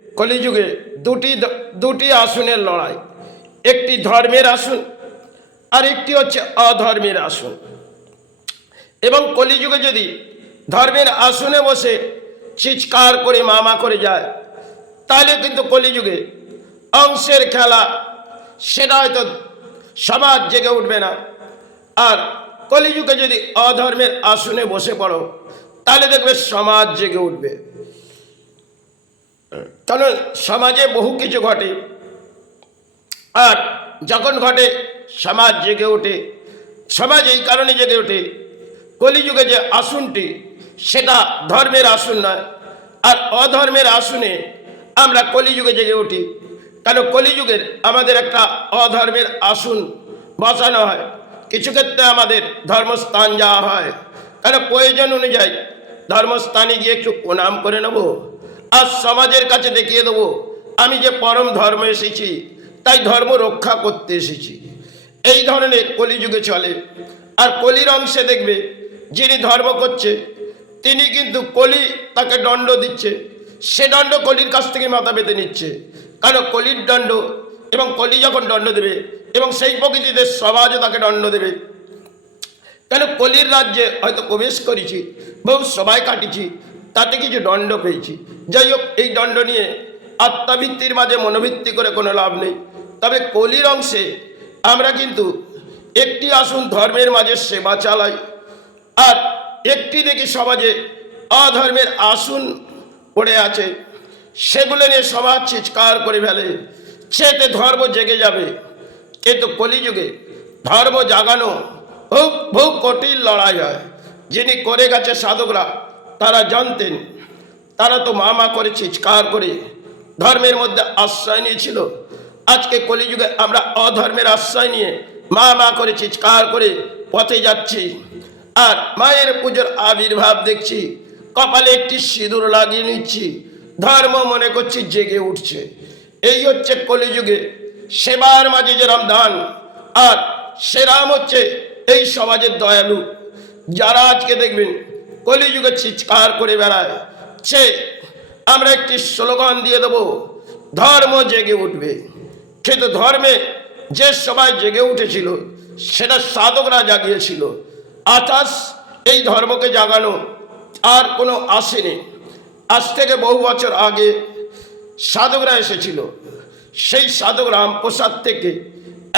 কলিযুগে দুটি আসনের লড়াই, একটি ধর্মের আসন আর একটি হচ্ছে অধর্মের আসন। এবং কলিযুগে যদি ধর্মের আসনে বসে চিৎকার করে মামা করে যায়, তাহলে কিন্তু কলিযুগে অংশের খেলা, সেটা হয়তো সমাজ জেগে উঠবে না। আর কলিযুগে যদি অধর্মের আসনে বসে পড়ো, তাহলে দেখবে সমাজ জেগে উঠবে। কারণ সমাজে বহু কিছু ঘটে, আর যখন ঘটে সমাজ জেগে ওঠে। সমাজ এই কারণে জেগে ওঠে, কলিযুগে যে আসনটি সেটা ধর্মের আসন নয়, আর অধর্মের আসনে আমরা কলিযুগে জেগে উঠি। কারণ কলিযুগের আমাদের একটা অধর্মের আসন বসানো হয়, কিছু ক্ষেত্রে আমাদের ধর্মস্থান যাওয়া হয়। কারণ প্রয়োজন অনুযায়ী ধর্মস্থানে গিয়ে একটু প্রণাম করে নেব, আর সমাজের কাছে দেখিয়ে দেবো আমি যে পরম ধর্ম এসেছি, তাই ধর্ম রক্ষা করতে এসেছি। এই ধরনের কলিযুগে চলে। আর কলির অংশে দেখবে যিনি ধর্ম করছে তিনি কিন্তু কলি তাকে দণ্ড দিচ্ছে, সে দণ্ড কলির কাছ থেকে মাথা পেতে নিচ্ছে। কারণ কলির দণ্ড, এবং কলি যখন দণ্ড দেবে এবং সেই প্রকৃতিতে সমাজও তাকে দণ্ড দেবে। কেন কলির রাজ্যে হয়তো প্রবেশ করেছি, বহু সবাই কাটিছি, তাতে কিছু দণ্ড পেয়েছি। যাই হোক, এই দণ্ড নিয়ে আত্মাভিত্তির মাঝে মনোভিত্তি করে কোনো লাভ নেই। তবে কলির অংশে আমরা কিন্তু একটি আসন ধর্মের মাঝে সেবা চালাই, আর একটি দেখি সমাজে অধর্মের আসন পড়ে আছে, সেগুলো নিয়ে সমাজ চিৎকার করে ফেলে, সেতে ধর্ম জেগে যাবে। কিন্তু কলিযুগে ধর্ম জাগানো বহু কঠিন লড়াই হয়। যিনি করে গেছে সাধকরা, তারা জানতেন। তারা তো মামা করে চিৎকার করে ধর্মের মধ্যে আশ্রয় নিয়েছিল। আজকে কলিযুগে আমরা অধর্মের আশ্রয় নিয়ে মা করে চিৎকার করে পথে যাচ্ছি, আর মায়ের পুজোর আবির্ভাব দেখছি, কপালে একটি সিঁদুর লাগিয়ে নিচ্ছি, ধর্ম মনে করছি জেগে উঠছে। এই হচ্ছে কলিযুগে সেবার মাঝে যে রামদান, আর সেরাম হচ্ছে এই সমাজের দয়ালু। যারা আজকে দেখবেন কলিযুগে চিৎকার করে বেড়ায়, সে আমরা একটি স্লোগান দিয়ে দেবো, ধর্ম জেগে উঠবে। কিন্তু ধর্মে যে সবাই জেগে উঠেছিল সেটা সাধকরা জাগিয়েছিল। আজ এই ধর্মকে জাগানো আর কোনো আসেনি। আজ থেকে বহু বছর আগে সাধকরা এসেছিল। সেই সাধক রামপ্রসাদ থেকে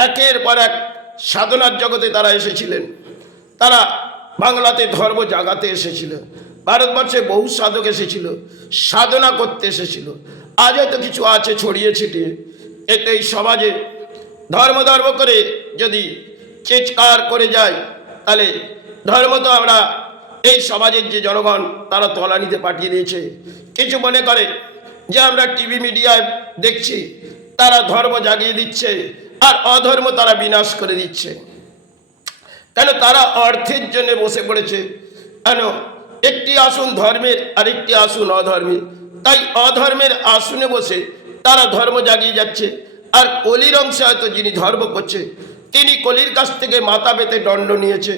একের পর এক সাধনার জগতে তারা এসেছিলেন। তারা বাংলাতে ধর্ম জাগাতে এসেছিল। ভারতবর্ষে বহু সাধক এসেছিল, সাধনা করতে এসেছিল। আজ হয়তো কিছু আছে ছড়িয়ে ছিটিয়ে। এতে এই সমাজে ধর্ম করে যদি চিৎকার করে যায়, তাহলে ধর্ম তো আমরা এই সমাজের যে জনগণ তারা তলানিতে পাঠিয়ে দিয়েছে। কিছু মনে করে যে আমরা টিভি মিডিয়ায় দেখছি, তারা ধর্ম জাগিয়ে দিচ্ছে, আর অধর্ম তারা বিনাশ করে দিচ্ছে। কেন? তারা অর্থের জন্য বসে পড়েছে। কেন? একটি আসন ধর্মের আর একটি আসন অধর্মের, তাই অধর্মের আসনে বসে তারা ধর্ম জাগিয়ে যাচ্ছে। আর কলির অংশে হয়তো যিনি ধর্ম করছে তিনি কলির কাছ থেকে মাথা পেতে দণ্ড নিয়েছে,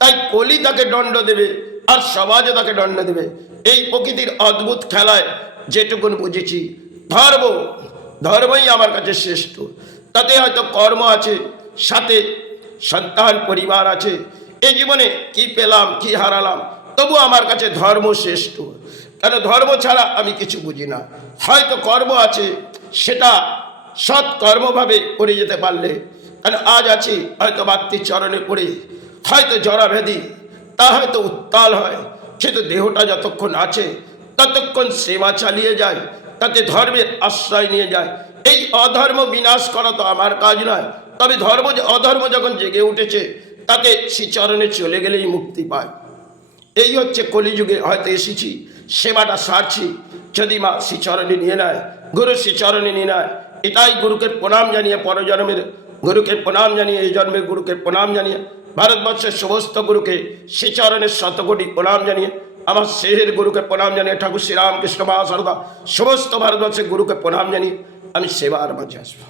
তাই কলি তাকে দণ্ড দেবে, আর সমাজও তাকে দণ্ড দেবে। এই প্রকৃতির অদ্ভুত খেলায় যেটুকুন বুঝেছি, ধর্মই আমার কাছে শ্রেষ্ঠ। তাতে হয়তো কর্ম আছে, সাথে সন্তান পরিবার আছে। এই জীবনে কি পেলাম কি হারালাম, তবু আমার কাছে ধর্ম শ্রেষ্ঠ। কেন? ধর্ম ছাড়া আমি কিছু বুঝি না। হয়তো কর্ম আছে, সেটা সৎ কর্মভাবে করে যেতে পারলে। কেন? আজ আছি হয়তো মাতৃ চরণে পড়ে, হয়তো জরাভেদি তা হয়তো উত্তাল হয়, কিন্তু দেহটা যতক্ষণ আছে ততক্ষণ সেবা চালিয়ে যায়, তাতে ধর্মের আশ্রয় নিয়ে যায়। এই অধর্ম বিনাশ করা তো আমার কাজ নয়। তবে অধর্ম যখন জেগে উঠেছে, তাতে শ্রীচরণে চলে গেলেই মুক্তি পায়। এই হচ্ছে কলিযুগে হয়তো এসেছি, সেবাটা সারছি। যদি মা শ্রীচরণে নিয়ে নেয়, গুরু শ্রীচরণে নিয়ে নেয়, এটাই গুরুকে প্রণাম জানিয়ে, পরজন্মের গুরুকে প্রণাম জানিয়ে, এই জন্মের গুরুকে প্রণাম জানিয়ে, ভারতবর্ষের সমস্ত গুরুকে শ্রীচরণের শতকোটি প্রণাম জানিয়ে, আমার শেহের গুরুকে প্রণাম জানিয়ে, ঠাকুর শ্রীরামকৃষ্ণ মহাসারদা সমস্ত ভারতবর্ষের গুরুকে প্রণাম জানিয়ে আমি সেবার মাঝে আসবো।